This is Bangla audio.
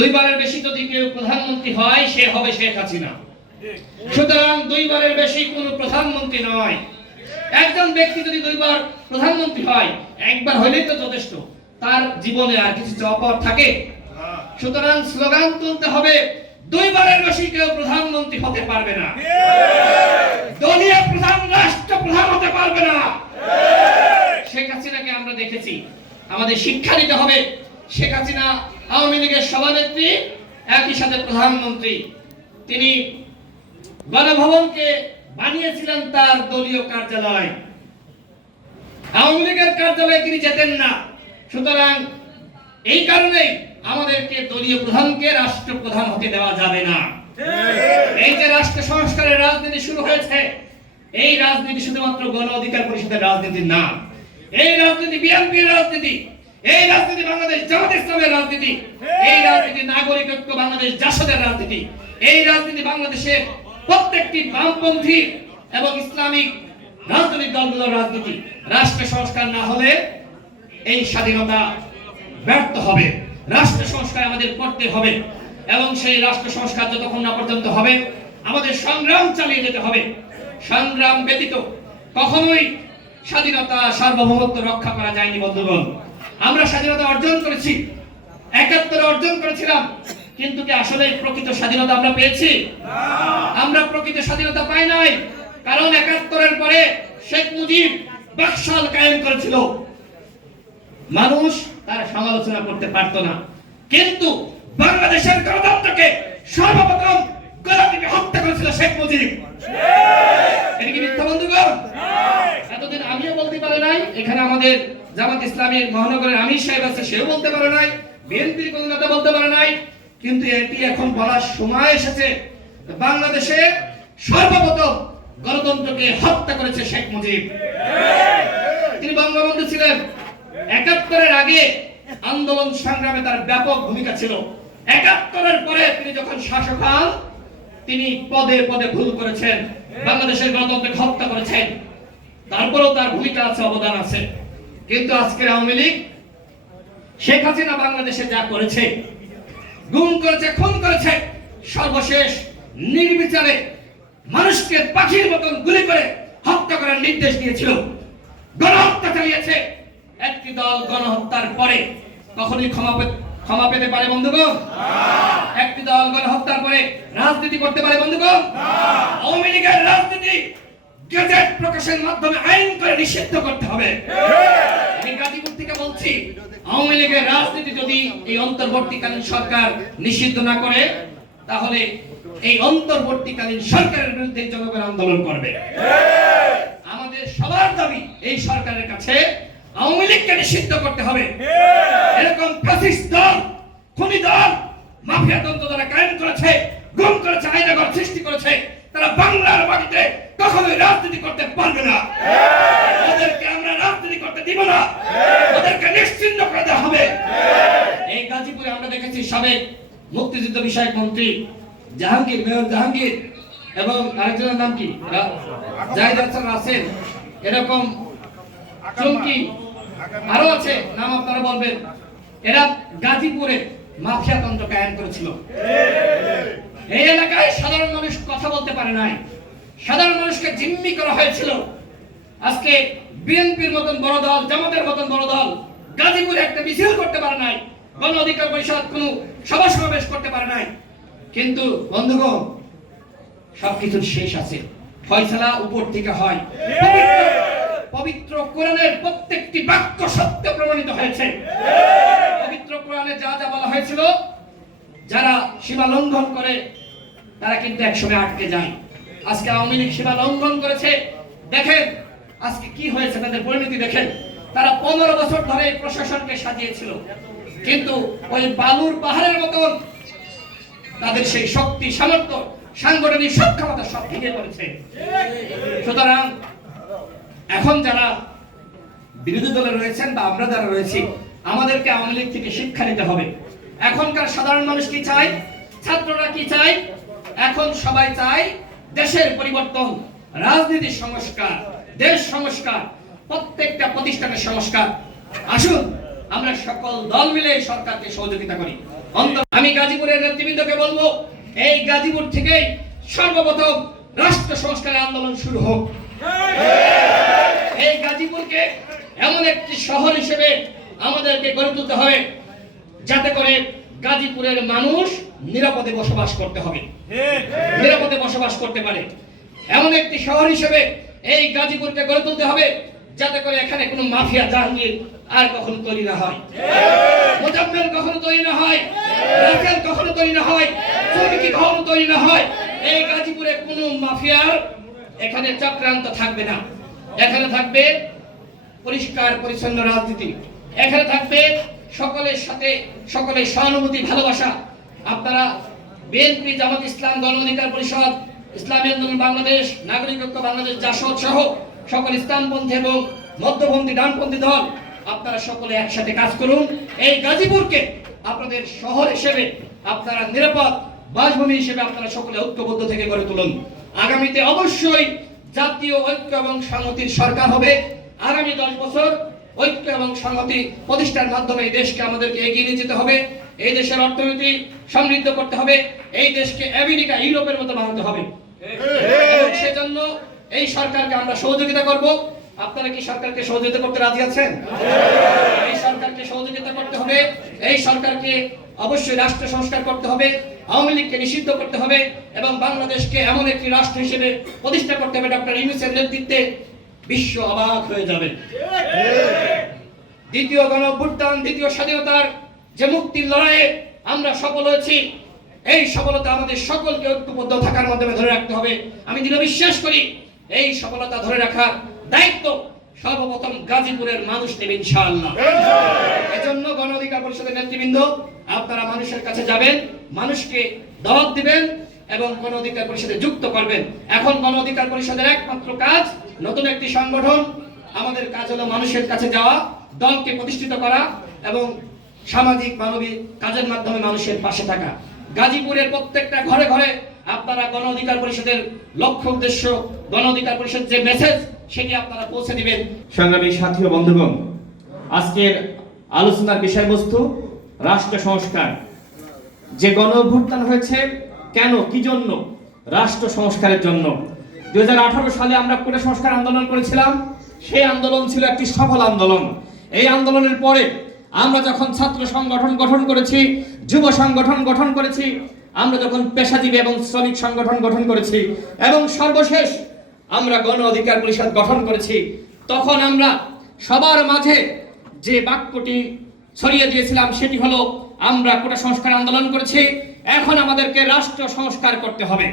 দুইবারের বেশি যদি কেউ প্রধানমন্ত্রী হয়, সে হবে শেখ হাসিনা। সুতরাং দুইবারের বেশি কোন প্রধানমন্ত্রী নয়। একজন ব্যক্তি যদি দুইবার প্রধানমন্ত্রী হয়, একবার হইলেই তো যথেষ্ট। তার জীবনে আর কিছু চাপার থাকে। সুতরাং স্লোগান তুলতে হবে, দুইবারের বেশি কেউ প্রধানমন্ত্রী হতে পারবে না। দলীয় প্রধান, রাষ্ট্র প্রধান হতে পারবে না। শেখ হাসিনাকে আমরা দেখেছি। আমাদের শিক্ষা দিতে হবে। শেখ হাসিনা আওয়ামী লীগের সভানেত্রী, একই সাথে প্রধানমন্ত্রী। তিনি গণভবনকে বানিয়েছিলেন তার দলীয় কার্যালয়। আওয়ামী লীগের কার্যালয়ে তিনি যেতেন না। সুতরাং এই কারণেই আমাদেরকে দলীয় প্রধানকে রাষ্ট্রপ্রধান হতে দেওয়া যাবে না। এই যে রাষ্ট্র সংস্কারের রাজনীতি শুরু হয়েছে, এই রাজনীতি শুধুমাত্র গণ অধিকার পরিষদের রাজনীতি না। এই রাজনীতি বিএনপির রাজনীতি এই রাজনীতি বাংলাদেশ জামাত ইসলামের রাজনীতি এই রাজনীতি নাগরিক ঐক্য বাংলাদেশ জাসদের রাজনীতি। এই রাজনীতি বাংলাদেশের প্রত্যেকটি বামপন্থী এবং ইসলামিক রাজনৈতিক দলগুলোর রাজনীতি। রাষ্ট্র সংস্কার না হলে এই স্বাধীনতা ব্যর্থ হবে। রাষ্ট্র সংস্কার আমাদের করতে হবে এবং সেই রাষ্ট্র সংস্কার যতক্ষণ না পর্যন্ত হবে আমাদের সংগ্রাম চালিয়ে যেতে হবে। সংগ্রাম ব্যতীত কখনোই স্বাধীনতা সার্বভৌমত্ব রক্ষা করা যায়নি বন্ধুগণ। আমরা স্বাধীনতা অর্জন করেছি, একাত্তরে অর্জন করেছিলাম, কিন্তু কি আসলে প্রকৃত স্বাধীনতা আমরা পেয়েছি? আমরা প্রকৃত স্বাধীনতা পাই নাই, কারণ একাত্তরের পরে শেখ মুজিব বাকশাল কায়েম করেছিল। মানুষ তার সমালোচনা করতে পারত না, কিন্তু বাংলাদেশের গণতন্ত্রকে সর্বপ্রথম গোলাপীকে হত্যা করেছিল শেখ মুজিব এটা কি মিথ্যা বন্ধুগণ এতদিন আমিও বলতে পারে নাই এখানে আমাদের জামাত ইসলামের মহানগরের আমির সাহেব আছে, সেও বলতে পারে নাই, বিএনপির কোন নেতা বলতে পারে নাই, কিন্তু এটি এখন বলার সময় এসেছে। বাংলাদেশে সর্বপ্রথম গণতন্ত্রকে হত্যা করেছে শেখ মুজিব। তিনি বঙ্গবন্ধু ছিলেন। একাত্তরের আগে আন্দোলন সংগ্রামে তার ব্যাপক ভূমিকা ছিল। একাত্তরের পরে তিনি যখন শাসক হন, তিনি পদে পদে ভুল করেছেন। বাংলাদেশের গণতন্ত্রকে হত্যা করেছেন। তারপরেও তার ভূমিকা আছে, অবদান আছে। কিন্তু আজকের আওয়ামী লীগ শেখ হাসিনা বাংলাদেশে যা করেছে গুম করেছে খুন করেছে সর্বশেষ নির্বিচারে মানুষকে পাখির মতন গুলি করে হত্যা করার নির্দেশ দিয়েছিল। গণহত্যা চালিয়েছে। একটি দল গণহত্যার পরে কখনোই ক্ষমা ক্ষমা পেতে পারে বন্ধুগণ? একটি দল গণহত্যার পরে রাজনীতি করতে পারে বন্ধুগণ? আওয়ামী লীগের রাজনীতি গেজেট প্রকাশের মাধ্যমে আইন করে নিষিদ্ধ করতে হবে। আমি গাজীপুর থেকে বলছি, আওয়ামী লীগের রাজনীতি যদি এই অন্তর্বর্তীকালীন সরকার নিষিদ্ধ না করে, তাহলে এই অন্তর্বর্তীকালীন সরকারের বিরুদ্ধে জনগণ আন্দোলন করবে। আমাদের সবার দাবি এই সরকারের কাছে আওয়ামী লীগকে নিষিদ্ধ করতে হবে। এরকম ফ্যাসিস্ট দল, খুনি দল, মাফিয়া তন্ত্র যারা কায়েম করেছে, গুম করেছে আইনাগর সৃষ্টি করেছে, তারা বাংলার মাটিতে কখনোই রাজনীতি করতে পারবে না। ওদেরকে আমরা রাজনীতি করতে দিব না। ওদেরকে নিশ্চিন্ন করে দেওয়া হবে। এই গাজীপুরে আমরা দেখেছি সাবেক মুক্তিযুদ্ধ বিষয়ক মন্ত্রী জাহাঙ্গীর, মেয়র জাহাঙ্গীর এবং আরেকজনের নাম কি? জাহিদ হাসান রাসেল। এরকম চমকি আরও আছে, নাম আপনারা বলবেন। এরা গাজীপুরে মাফিয়া তন্ত্র কায়েম করেছিল। এই এলাকায় সাধারণ মানুষ কথা বলতে পারে নাই। সাধারণ মানুষকে জিম্মি করা হয়েছিল। আজকে বিএনপির মতন বড় দল, জামাতের মতন বড় দল গাজীপুরে একটা মিছিল করতে পারে নাই, গণ অধিকার পরিষদ কোনো সভা সমাবেশ করতে পারে নাই। কিন্তু বন্ধুগণ সবকিছুর শেষ আছে। ফয়সালা উপর থেকে হয়। পবিত্র- কোরআনের প্রত্যেকটি বাক্য সত্য প্রমাণিত হয়েছে। পবিত্র কোরআনে যা যা বলা হয়েছিল, যারা সীমা লঙ্ঘন করে, তারা কিন্তু একসময় আটকে যায়। আজকে আওয়ামী লীগ সীমা লঙ্ঘন করেছে। দেখেন আজকে কি হয়েছে তাদের পরিণতি দেখেন। তারা পনেরো বছর ধরে প্রশাসনকে সাজিয়েছিল। কিন্তু ওই বালুর পাহাড়ের মতন তাদের সেই শক্তি, সামর্থ্য, সাংগঠনিক সক্ষমতা সব ভেঙে পড়েছে। সুতরাং এখন যারা বিরোধী দলে রয়েছেন বা আমরা যারা রয়েছি, আমাদেরকে আওয়ামী লীগ থেকে শিক্ষা নিতে হবে। এখনকার সাধারণ মানুষ কি চায়? ছাত্ররা কি চায়? এখন সবাই চায় দেশের পরিবর্তন, রাজনীতির সংস্কার, দেশ সংস্কার, প্রত্যেকটা প্রতিষ্ঠানের সংস্কার। আসুন, আমরা সকল দল মিলে সরকারকে সহযোগিতা করি। আমি গাজীপুরের নেতৃবৃন্দকে বলব, এই গাজীপুর থেকেই সর্বপ্রথম রাষ্ট্র সংস্কারের আন্দোলন শুরু হোক। এই গাজীপুরকে এমন একটি শহর হিসেবে আমাদেরকে গড়ে তুলতে হবে, যাতে করে গাজীপুরের মানুষ নিরাপদে বসবাস করতে হবে। নিরাপদে বসবাস করতে পারে। এমন একটি শহর হিসেবে এই গাজীপুরকে গড়ে তুলতে হবে যাতে করে এখানে কোনো মাফিয়া জাহাঙ্গীর আর কখনো তৈরি না হয়। মোজাম্মেল কখনো তৈরি না হয় রাফেল কখনো তৈরি না হয় চৌমিকি কখনো তৈরি না হয়। এই গাজীপুরে কোনো মাফিয়ার এখানে চক্রান্ত থাকবে না। এখানে থাকবে পরিষ্কার পরিচ্ছন্ন রাজনীতি। এখানে থাকবে সকলের সাথে সকলের সহানুভূতি ভালোবাসা আপনারা বিএনপি জামাত ইসলাম, গণ অধিকার পরিষদ, ইসলামী আন্দোলন, বাংলাদেশ, নাগরিক ঐক্য, বাংলাদেশ জাসদ সহ সকল ইসলামপন্থী এবং মধ্যপন্থী, ডানপন্থী দল, আপনারা সকলে একসাথে কাজ করুন। এই গাজীপুরকে আপনাদের শহর হিসেবে আপনারা নিরাপদ বাসভূমি হিসেবে আপনারা সকলে ঐক্যবদ্ধ থেকে গড়ে তুলুন। আগামীতে অবশ্যই জাতীয় ঐক্য এবং সংহতির সরকার হবে। আগামী দশ বছর ঐক্য এবং সংহতি প্রতিষ্ঠার মাধ্যমে দেশকে আমাদেরকে এগিয়ে নিয়ে যেতে হবে। এই দেশের অর্থনীতি সমৃদ্ধ করতে হবে, এই দেশকে আমেরিকা, ইউরোপের মতো বানাতে হবে। সেজন্য এই সরকারকে আমরা সহযোগিতা করব। আপনারা কি সরকারকে সহযোগিতা করতে রাজি আছেন? এই সরকারকে সহযোগিতা করতে হবে, এই সরকারকে অবশ্যই রাষ্ট্র সংস্কার করতে হবে, আওয়ামী লীগকে নিষিদ্ধ করতে হবে, এবং বাংলাদেশকে এমন একটি রাষ্ট্র হিসেবে প্রতিষ্ঠা করতে হবে, ডক্টর ইউনুসের নেতৃত্বে বিশ্ব অবাক হয়ে যাবে। দ্বিতীয় গণ দ্বিতীয় স্বাধীনতার যে মুক্তির লড়াইয়ে আমরা সফল হয়েছি এই সফলতা আমাদের সকলকে ঐক্যবদ্ধ থাকার মাধ্যমে ধরে রাখতে হবে। আমি দৃঢ় বিশ্বাস করি এই সফলতা ধরে রাখার দায়িত্ব সর্বপ্রথম গাজীপুরের মানুষ নেবে ইনশাআল্লাহ। এজন্য গণ অধিকার পরিষদের নেতৃবৃন্দ আপনারা মানুষের কাছে যাবেন মানুষকে দাওয়াত দিবেন এবং গণ অধিকার পরিষদে যুক্ত করবেন। এখন গণ অধিকার পরিষদের একমাত্র কাজ নতুন একটি সংগঠন। আমাদের কাজ হলো মানুষের কাছে যাওয়া দলকে প্রতিষ্ঠিত করা এবং সামাজিক, মানবিক কাজের মাধ্যমে মানুষের পাশে থাকা। গাজীপুরের প্রত্যেকটা ঘরে ঘরে আপনারা গণ অধিকার পরিষদের লক্ষ্য উদ্দেশ্য, গণ অধিকার পরিষদ যে মেসেজ সেটি আপনারা পৌঁছে দিবেন। সংগ্রামী সাথী ও বন্ধুগণ, আজকের আলোচনার বিষয়বস্তু রাষ্ট্র সংস্কার। যে গণ অভ্যুত্থান হয়েছে, কেন, কি জন্য? রাষ্ট্র সংস্কারের জন্য। দু হাজার আঠারো সালে আমরা কোটা সংস্কার আন্দোলন করেছিলাম। সেই আন্দোলন ছিল একটি সফল আন্দোলন। এই আন্দোলনের পরে আমরা যখন ছাত্র সংগঠন গঠন করেছি, যুব সংগঠন গঠন করেছি, আমরা যখন পেশাজীবী এবং শ্রমিক সংগঠন গঠন করেছি এবং সর্বশেষ আমরা গণ অধিকার পরিষদ গঠন করেছি, তখন আমরা সবার মাঝে যে বাক্যটি ছড়িয়ে দিয়েছিলাম সেটি হলো, আমরা কোটা সংস্কার আন্দোলন করেছি, এখন আমাদেরকে রাষ্ট্র সংস্কার করতে হবে।